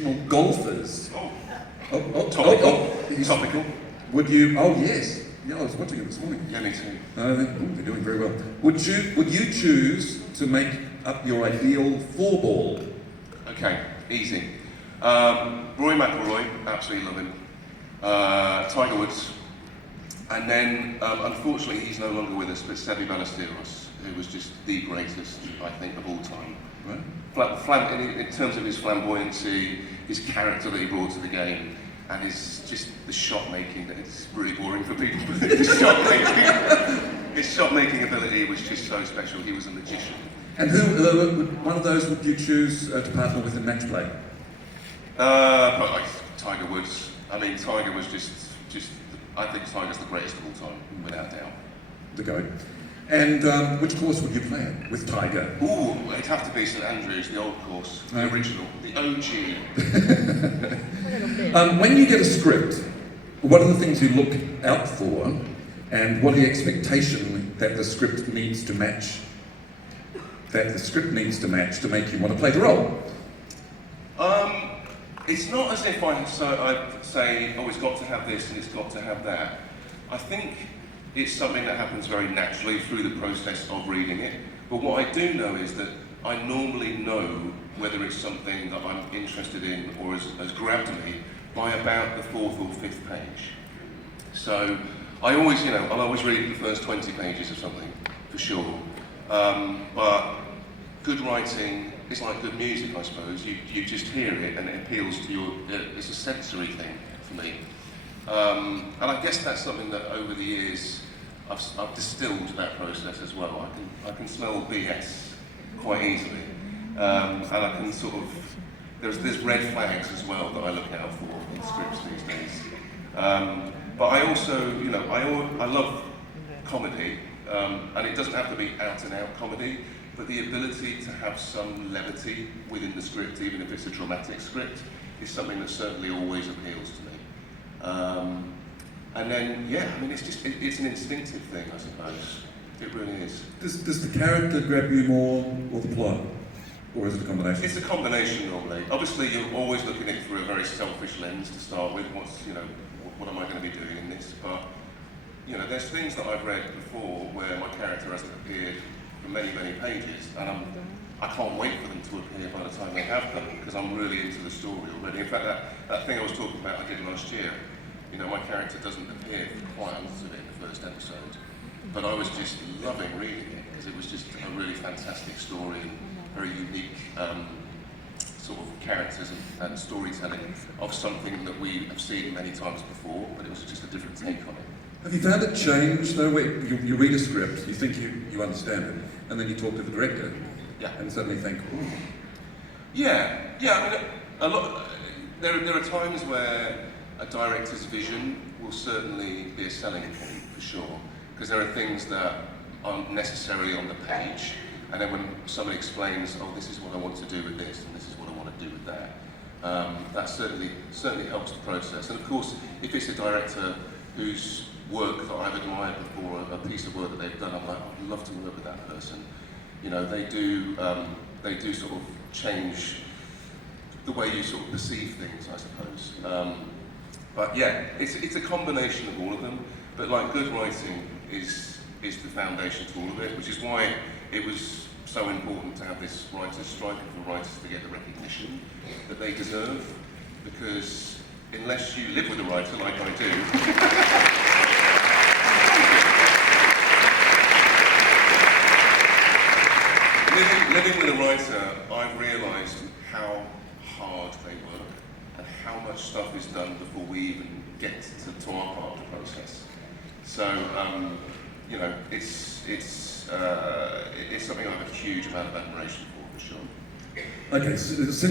professional golfers. Topical. Topical. Would you? Oh yes. Yeah, I was watching it this morning. Yeah, me too. They're doing very well. Would you choose to make up your ideal four-ball? Okay, easy. Rory McIlroy, absolutely love him. Tiger Woods. And then, unfortunately, he's no longer with us, but Seve Ballesteros, who was just the greatest, I think, of all time. Right. In terms of his flamboyancy, his character that he brought to the game, and the shot making, it's really boring for people, but his shot making ability was just so special. He was a magician. And one of those would you choose to partner with in match play? Probably like Tiger Woods. I mean, Tiger was just. I think Tiger's the greatest of all time, without doubt. The GOAT. And which course would you play at with Tiger? Ooh, it'd have to be St Andrews, the old course, the original, the OG. When you get a script, what are the things you look out for, and what are the expectations that the script needs to match? To make you want to play the role? It's not as if I say, oh, it's got to have this and it's got to have that. I think it's something that happens very naturally through the process of reading it. But what I do know is that I normally know whether it's something that I'm interested in or has grabbed me by about the fourth or fifth page. So I'll always read the first 20 pages of something, for sure. But good writing is like good music, I suppose. You just hear it and it appeals to your, it's a sensory thing for me. And I guess that's something that over the years I've distilled that process as well. I can smell BS quite easily. And I can sort of, there's red flags as well that I look out for in scripts these days. But I also, I love comedy, and it doesn't have to be out and out comedy, but the ability to have some levity within the script, even if it's a dramatic script, is something that certainly always appeals to me. And then, it's an instinctive thing, I suppose. It really is. Does the character grab you more, or the plot? Or is it a combination? It's a combination normally. Obviously, you're always looking at it through a very selfish lens to start with. What am I going to be doing in this? But, there's things that I've read before where my character hasn't appeared for many, many pages, and I can't wait for them to appear by the time they have them, because I'm really into the story already. In fact, that thing I was talking about I did last year, my character doesn't appear for quite a lot of it in the first episode, but I was just loving reading it, because it was just a really fantastic story, and very unique sort of characters and storytelling of something that we have seen many times before, but it was just a different take on it. Have you found it change though, where you read a script, you think you understand it, and then you talk to the director, and suddenly think, ooh. Yeah, a lot. There are times where a director's vision will certainly be a selling point, for sure, because there are things that aren't necessarily on the page, and then when somebody explains, oh, this is what I want to do with this, and this is what I want to do with that, that certainly helps the process. And of course, if it's a director whose work that I've admired before, a piece of work that they've done, I'm like, oh, I'd love to work with that person. They do sort of change the way you sort of perceive things, I suppose. But yeah, it's a combination of all of them. But like good writing is the foundation to all of it, which is why it was so important to have this writer's strike for writers to get the recognition that they deserve. Because unless you live with a writer like I do, living with a writer, I've realised how hard they work and how much stuff is done before we even get to our part of the process. So, it's something I have a huge amount of admiration for sure. Okay, so since